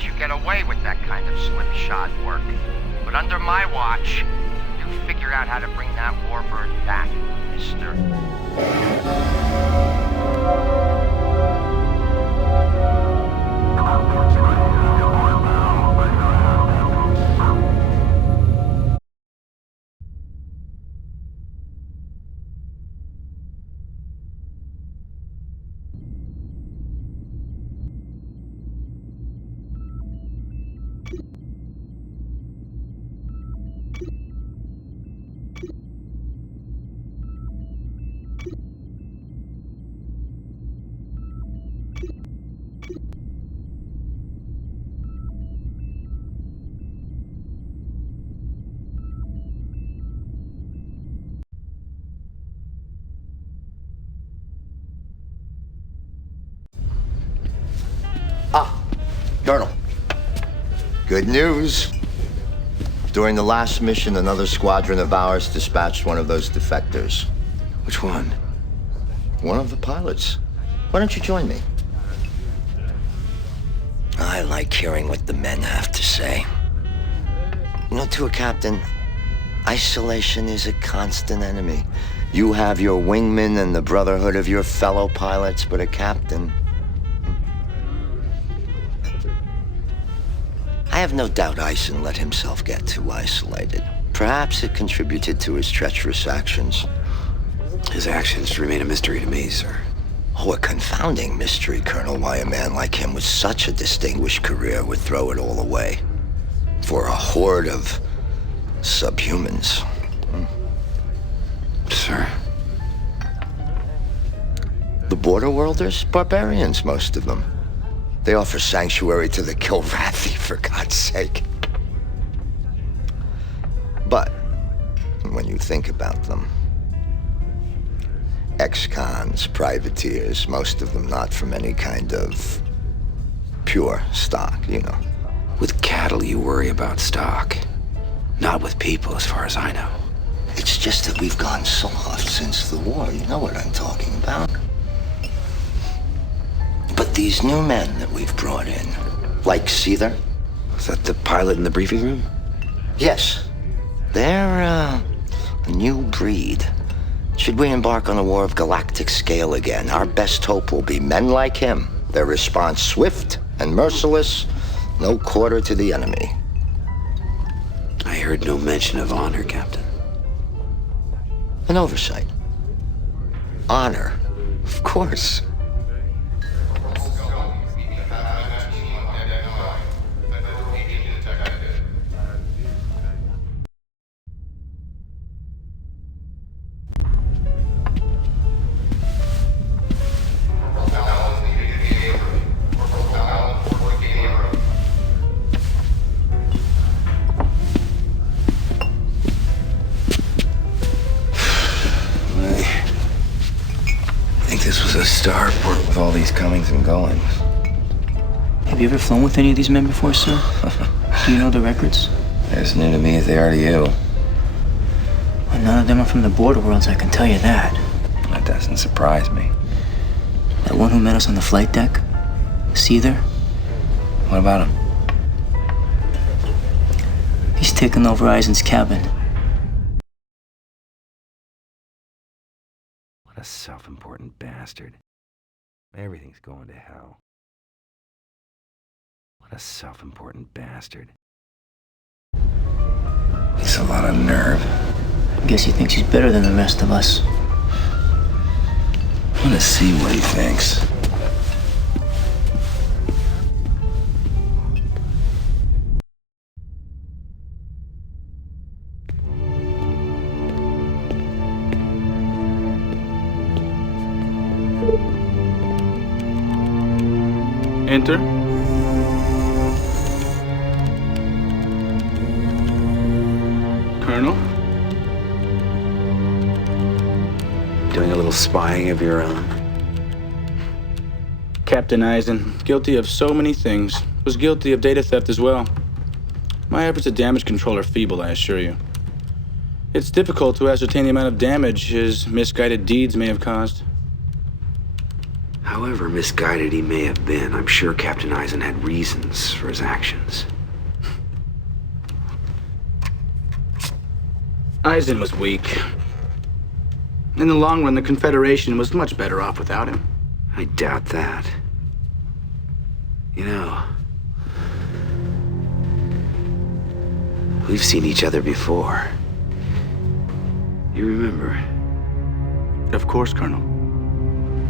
let you get away with that kind of slipshod work. But under my watch, you figure out how to bring that warbird back, mister. Colonel, good news. During the last mission, another squadron of ours dispatched one of those defectors. Which one? One of the pilots. Why don't you join me? I like hearing what the men have to say. You know, to a captain, isolation is a constant enemy. You have your wingmen and the brotherhood of your fellow pilots, but a captain... I have no doubt Eisen let himself get too isolated. Perhaps it contributed to his treacherous actions. His actions remain a mystery to me, sir. Oh, a confounding mystery, Colonel, why a man like him with such a distinguished career would throw it all away for a horde of subhumans. Sir? The Border Worlders? Barbarians, most of them. They offer sanctuary to the Kilrathi, for God's sake. But when you think about them, ex-cons, privateers, most of them not from any kind of pure stock, you know. With cattle, you worry about stock. Not with people, as far as I know. It's just that we've gone soft since the war. You know what I'm talking about. But these new men that we've brought in, like Seether. Is that the pilot in the briefing room? Yes. They're a new breed. Should we embark on a war of galactic scale again, our best hope will be men like him. Their response swift and merciless, no quarter to the enemy. I heard no mention of honor, Captain. An oversight. Honor, of course. Starport with all these comings and goings. Have you ever flown with any of these men before, sir? Do you know the records? They're as new to me as they are to you. Well, none of them are from the Border Worlds, I can tell you that. That doesn't surprise me. That one who met us on the flight deck? Seether? What about him? He's taken over Eisen's cabin. What a self-important bastard. Everything's going to hell. What a self-important bastard. He's a lot of nerve. I guess he thinks he's better than the rest of us. I want to see what he thinks. Enter. Colonel? Doing a little spying of your own. Captain Eisen, guilty of so many things, was guilty of data theft as well. My efforts at damage control are feeble, I assure you. It's difficult to ascertain the amount of damage his misguided deeds may have caused. However misguided he may have been, I'm sure Captain Eisen had reasons for his actions. Eisen was weak. In the long run, the Confederation was much better off without him. I doubt that. You know, we've seen each other before. You remember? Of course, Colonel.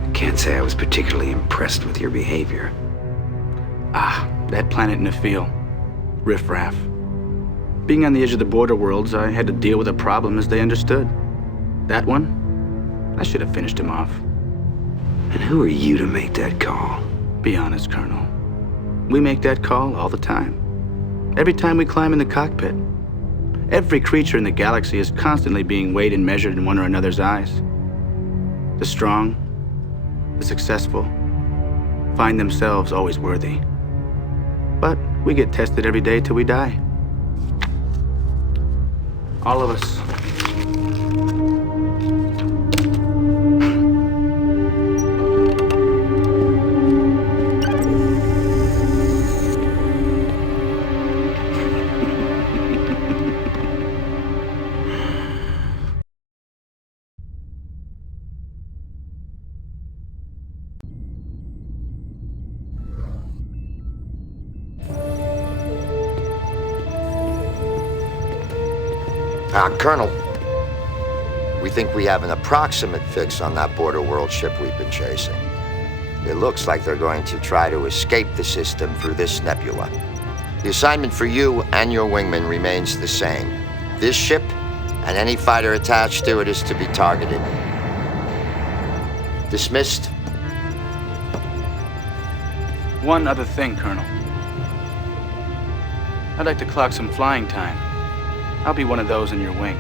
I can't say I was particularly impressed with your behavior. That planet in the field. Riff-raff. Being on the edge of the border worlds, I had to deal with a problem as they understood. That one, I should have finished him off. And who are you to make that call? Be honest, Colonel. We make that call all the time. Every time we climb in the cockpit. Every creature in the galaxy is constantly being weighed and measured in one or another's eyes. The strong, the successful, find themselves always worthy. But we get tested every day till we die. All of us. Colonel, we think we have an approximate fix on that border world ship we've been chasing. It looks like they're going to try to escape the system through this nebula. The assignment for you and your wingman remains the same. This ship and any fighter attached to it is to be targeted. Dismissed. One other thing, Colonel. I'd like to clock some flying time. I'll be one of those in your wing.